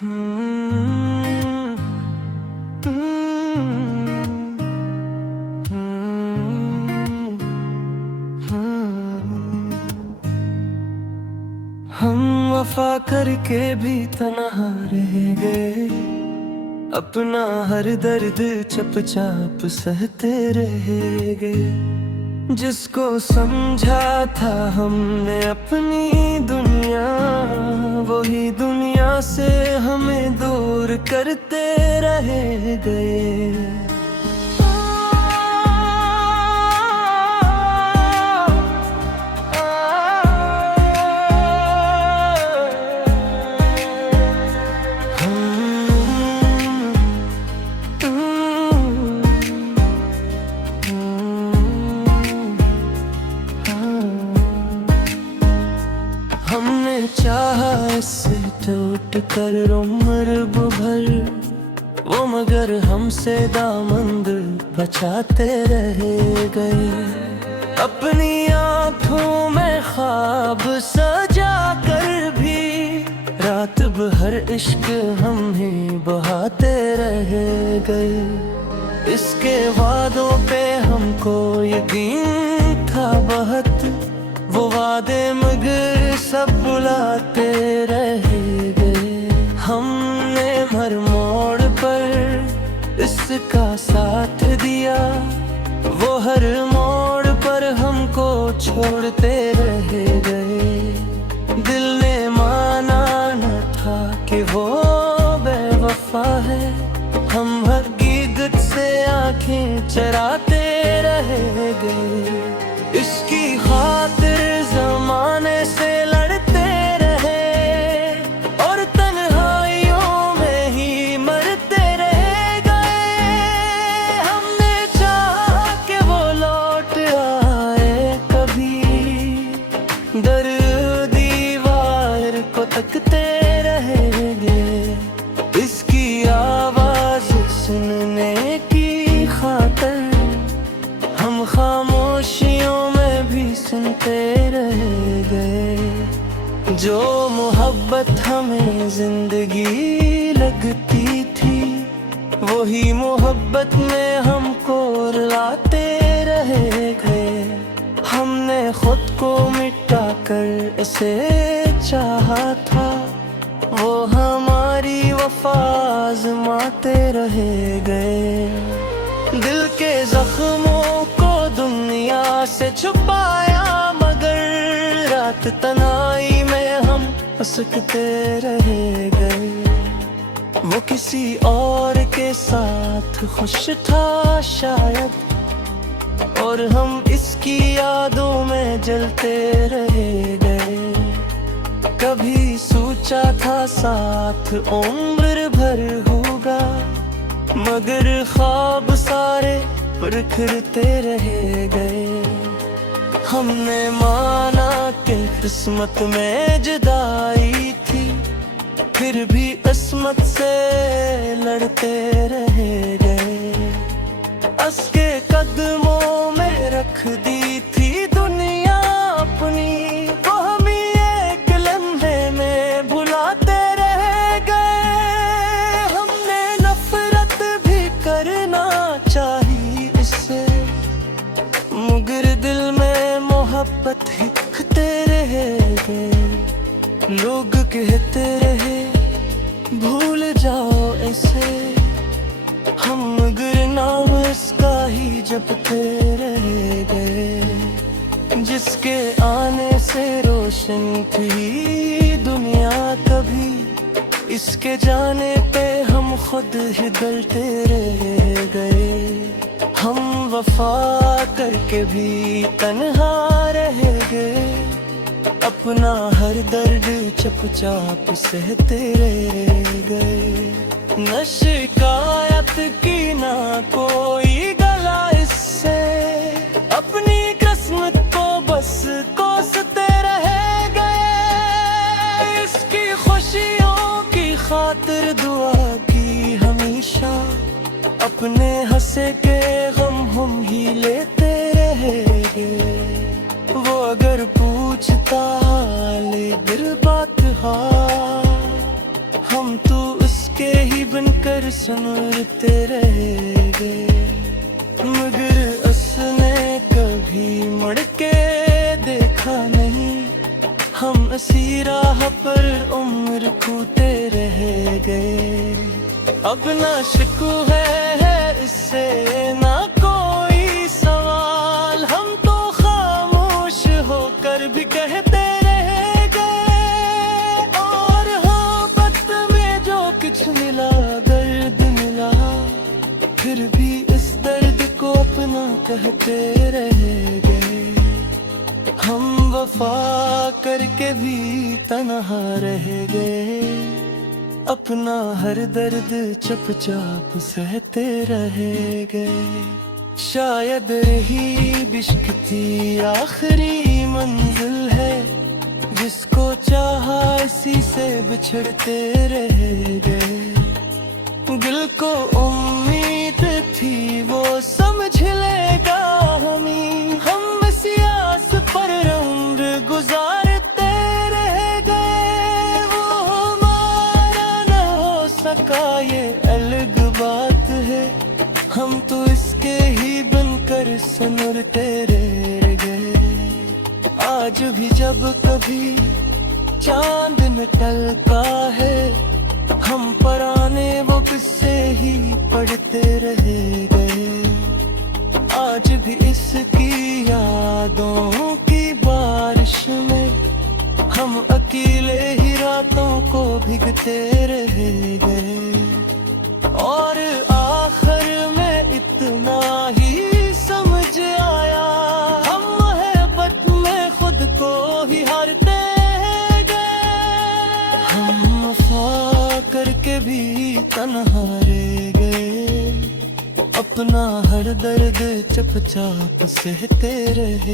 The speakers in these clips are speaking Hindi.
हम्म, हम्म, हम वफा करके भी तन्हा रह गए, अपना हर दर्द चुपचाप सहते रह गए। जिसको समझा था हमने अपनी दुनिया, वही दुनिया से हमें दूर करते रह गए। हमने चाहा इससे टूट कर उम्र भर, वो मगर हमसे दामन बचाते रह गए। अपनी आँखों में ख्वाब सजा कर भी रात भर इश्क हम ही बहाते रह गए। इसके वादों पे हमको यकीन था बहुत, वो वादे मगर सब बुलाते रह गए। हमने हर मोड़ पर इसका साथ दिया, वो हर मोड़ पर हमको छोड़ते रह गए। दिल ने माना न था कि वो बेवफा है, हम हकीकत से आंखें चराते रह गए। इसकी खातिर जमाने से लड़ते रहे और तन्हाइयों में ही मरते रह गए। हमने चाहा कि वो लौट आए कभी, दर दीवार को तकते रह गए। इसकी आवाज सुनने की खातिर हम खामोशियों में भी सुनते रह गए। जो मोहब्बत हमें जिंदगी लगती थी, वही मोहब्बत में हमको रुलाते रह गए। हमने खुद को मिटा कर इसे चाहा था, वो हमारी वफा आज़माते रह गए। दिल के जख्मों को दुनिया से छुपाया, मगर रात तन्हाई में हम हंसते रह गए। वो किसी और के साथ खुश था शायद, और हम इसकी यादों में जलते रह गए। कभी सोचा था साथ उम्र भर होगा, मगर ख्वाब सारे बिखरते रह गए। हमने माना कि किस्मत में जुदाई थी, फिर भी किस्मत से लड़ते रह गए। उसके कदमों में रख दी थी दुनिया अपनी, वो हम एक लम्हे में भुलाते रह गए। हमने नफरत भी करना चाहिए इससे, मगर दिल में मोहब्बत हिकते रह गए। लोग कहते रहे भूल जाओ इसे, हम मगर नाम इसका ही जपते रह गए। जिसके आने से रोशन थी दुनिया कभी, इसके जाने पे हम खुद ही गलते रह गए। हम वफा करके भी तन्हा रह गए, अपना हर दर्द चुपचाप सहते रह गए। न शिकायत की ना कोई गला इससे, अपनी किस्मत को बस कोसते रह गए। इसकी खुशियों की खातिर दुआ की हमेशा, अपने हंसे के गम हम ही लेते रह गए। वो अगर पूछता हाल दिल बात हाल, हम हम तो उसके ही बनकर सुनते रह गए, मगर उसने कभी मुड़ के देखा नहीं। हम इसी राह पर उम्र खोते रह गए। अब ना शिकवा है इससे ना कोई सवाल, हम तो खामोश होकर भी कहते रह गए। और मोहब्बत में जो कुछ मिला, दर्द मिला, फिर भी इस दर्द को अपना कहते रह गए। हम वफा करके भी तन्हा रह गए, अपना हर दर्द चुपचाप सहते रह गए। शायद यही इश्क थी आखिरी मंजिल है, जिसको चाहा इसी से बिछड़ते रह गए। दिल को उम्मीद थी वो समझ लेगा हमें, हम इसी आस पर उम्र गुजारते रह गए। वो हमारा न हो सका ये अलग बात है, हम तो इसके ही बनकर सुनते रह गए। आज भी जब कभी चांद निकलता है, हम पुराने वो किस्से ही पढ़ते रह गए। आज भी इसकी यादों की बारिश में हम अकेले ही रातों को भीगते रह गए। और आखिर में इतना ही समझ आया, हम मोहब्बत में खुद को ही हारते गए। हम वफा करके भी तन्हा रह गए, अपना हर दर्द चुपचाप सहते रह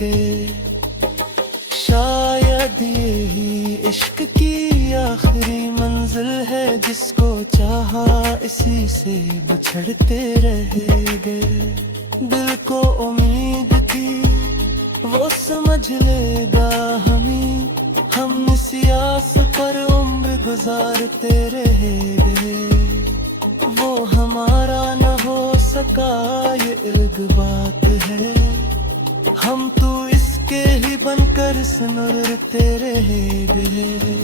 गए। शायद यही इश्क की आखिरी मंजिल है, जिसको चाहा इसी से बिछड़ते रह गए। दिल को उम्मीद थी वो समझ लेगा हमें, हम इसी आस पर उम्र गुजारते रह गए। वो हमारा न हो सका ये अलग बात है, हम तो इसके ही बनकर सुनते रह गए।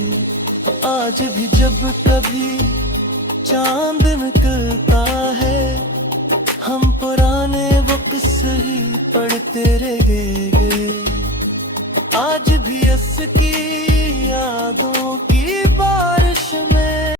आज भी जब कभी चांद निकलता है, हम पुराने वो किस्से ही पढ़ते रह गए। आज भी इसकी यादों की